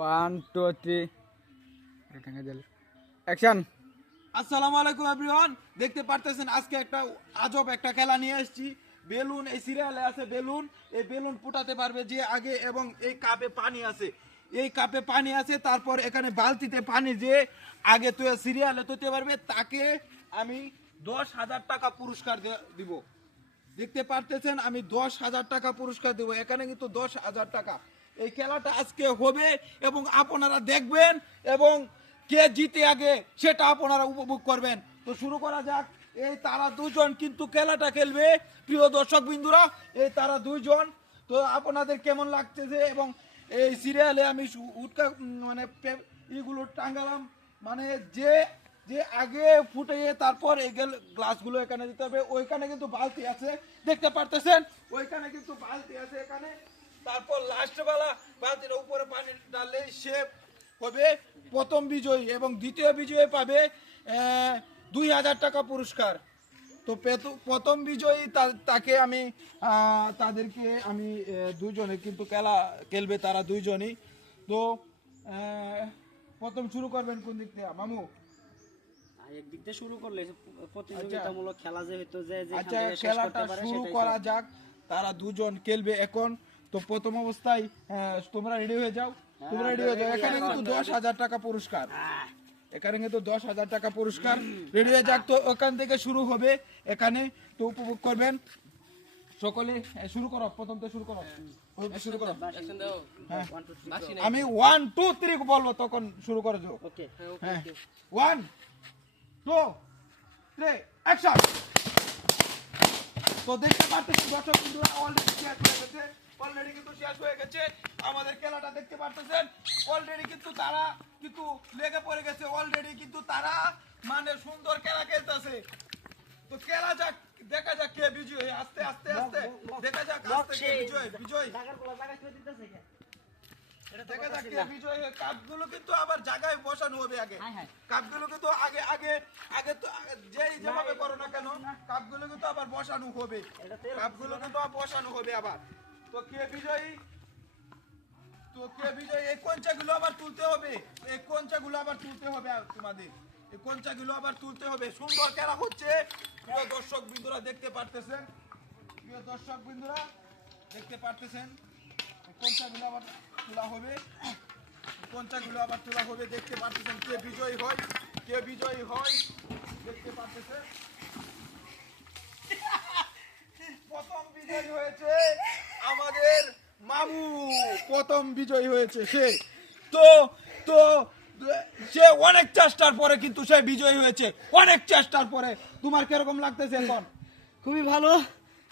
1 2 3 action. আসসালামু আলাইকুম everyone, দেখতে পারতেছেন আজকে একটা আজব একটা খেলা নিয়ে এসেছি। বেলুন, এই সিরিয়ালে আছে বেলুন, এই বেলুন ফুটাতে পারবে যে আগে, এবং এই কাপে পানি আছে, এই কাপে পানি আছে, তারপর এখানে বালতিতে পানি যে আগে তো সিরিয়ালে তুলতে পারবে তাকে আমি 10,000 টাকা পুরস্কার দিব। দেখতে পারতেছেন আমি 10,000 টাকা পুরস্কার দেবো। এখানে কিন্তু 10,000 টাকা। এই খেলাটা আজকে হবে এবং আপনারা দেখবেন, এবং কে জিতে আগে সেটা আপনারা উপভোগ করবেন। তো শুরু করা যাক। এই তারা দুজন কিন্তু খেলাটা খেলবে, প্রিয় দর্শক বিন্দুরা, এই তারা দুইজন। তো আপনাদের কেমন লাগতেছে? এবং এই সিরিয়ালে আমি উটকা মানে ইগুলো টাঙ্গালাম, মানে যে যে আগে ফুটে তারপর এই গ্লাসগুলো এখানে দিতে হবে। ওইখানে কিন্তু বালতি আছে, দেখতে পারতেছেন, ওইখানে কিন্তু বালতি আছে এখানে। তারপর লাস্ট বেলা বালতির উপরে পানি ডাললে সে হবে প্রথম বিজয়ী, এবং দ্বিতীয় বিজয়ী পাবে 2,000 টাকা পুরস্কার। তো প্রথম বিজয়ী তাকে আমি তাদেরকে আমি দুইজনে কিন্তু খেলবে তারা দুইজনই। তো প্রথম শুরু করবেন কোন দিক থেকে মামু? একদিক দিয়ে শুরু করলে প্রতিযোগিতামূলক খেলা যে হইতো যে আচ্ছা, খেলাটা শুরু করা যাক। তারা দুজন খেলবে এখন। তো প্রথম অবস্থায় তোমরা রেডি হয়ে যাও, তোমরা রেডি হয়ে যাও। এখানে কিন্তু 10,000 টাকা পুরস্কার, এখানে কিন্তু 10,000 টাকা পুরস্কার। রেডি হয়ে যাক। তো ওখান থেকে শুরু হবে এখানে, তো উপভোগ করবেন সকলে। শুরু করো, প্রথম তো শুরু করো, শুরু করো। আমি 1 2 3 বলবো, তখন শুরু করে যাও। হ্যাঁ, 1 2 3 অ্যাকশন। তো দেখতে পাচ্ছেন দর্শক বন্ধুরা, অলরেডি কিন্তু শেষ হয়ে গেছে আমাদের খেলাটা। দেখতে পাচ্ছেন অলরেডি কিন্তু তারা কিন্তু লেগে পড়ে গেছে, অলরেডি কিন্তু তারা মানে সুন্দর খেলা খেলতেছে। তো খেলা যাক, দেখা যাক কে বিজয়ী। আস্তে আস্তে আস্তে দেখা যাক, আস্তে কে বিজয়ী। দেখা যাক কে বিজয়ী। কাপগুলো কিন্তু আবার জায়গায় বসানো হবে আগে। কাপগুলো কিন্তু আগে আগে আগে তো যেই যেভাবে করো না কেন, কাপগুলো কিন্তু আবার বসানো হবে, কাপগুলো কিন্তু বসানো হবে আবার। তো কে বিজয়ী? তো কে বিজয়ী? এই কঞ্চাগুলো আবার তুলতে হবে, এই কঞ্চাগুলো আবার তুলতে হবে তোমাদের, এই কঞ্চাগুলো আবার তুলতে হবে। সুন্দর খেলা হচ্ছে, প্রিয় দর্শক বিন্দুরা দেখতে পারতেছেন, প্রিয় দর্শক বিন্দুরা দেখতে পারতেছেন। কঞ্চাগুলো আবার তোলা হবে, কঞ্চাগুলো আবার তোলা হবে। দেখতে পারতেছেন কে বিজয়ী হয়, কে বিজয়ী হয় দেখতে পারতেছেন। প্রথম বিজয়ী হয়েছে আমাদের মামু, প্রথম বিজয়ী হয়েছে সে। তো তো সে অনেক চেষ্টার পরে কিন্তু সে বিজয়ী হয়েছে, অনেক চেষ্টার পরে। তোমার কিরকম লাগতেছে এখন? খুবই ভালো,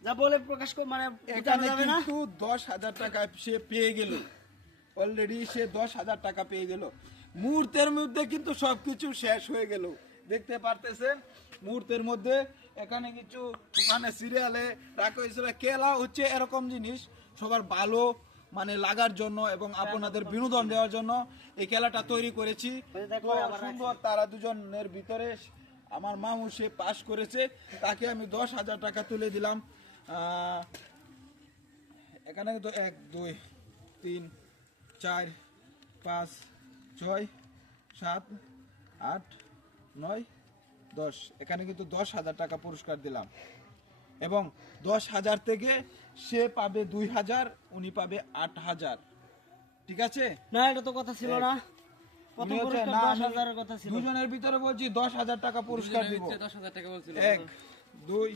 যা বলে প্রকাশ মানে এখানে কিন্তু 10,000 টাকা সে পেয়ে গেল, অলরেডি সে 10,000 টাকা পেয়ে গেল। মুহূর্তের মধ্যে কিন্তু সবকিছু শেষ হয়ে গেল, দেখতে পারতেছেন মুহূর্তের মধ্যে। এখানে কিছু মানে সিরিয়ালে রাখা হয়েছিল। খেলা হচ্ছে এরকম জিনিস, সবার ভালো মানে লাগার জন্য এবং আপনাদের বিনোদন দেওয়ার জন্য এই খেলাটা তৈরি করেছি। তো সুন্দর, তারা দুজনের ভিতরে আমার মামু সে পাস করেছে, তাকে আমি 10,000 টাকা তুলে দিলাম। এখানে তো 1 2 3 4 5 6 7 8 9 10, এখানে কিন্তু 10,000 টাকা পুরস্কার দিলাম, এবং 10,000 থেকে সে পাবে 2,000, উনি পাবে 8,000। ঠিক আছে? না, এটা তো কথা ছিল না। প্রথম পুরস্কার 10,000 এর কথা ছিল। দুজনের ভিতরে বলছি 10,000 টাকা পুরস্কার দিব। 10,000 টাকা বলছিল। 1 2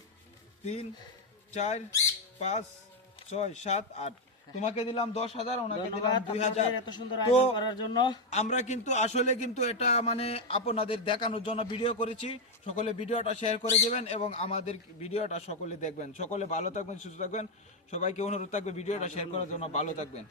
3 4 5 6 7 8, তোমাকে দিলাম 10,000, ওনাকে দিলাম 2,000। এত সুন্দর তো আয়োজন করার জন্য আমরা কিন্তু আসলে কিন্তু এটা মানে আপনাদের দেখানোর জন্য ভিডিও করেছি। সকলে ভিডিওটা শেয়ার করে দিবেন এবং আমাদের ভিডিওটা সকলে দেখবেন। সকলে ভালো থাকবেন, সুস্থ থাকবেন। সবাইকে অনুরোধ থাকবে ভিডিওটা শেয়ার করার জন্য। ভালো থাকবেন।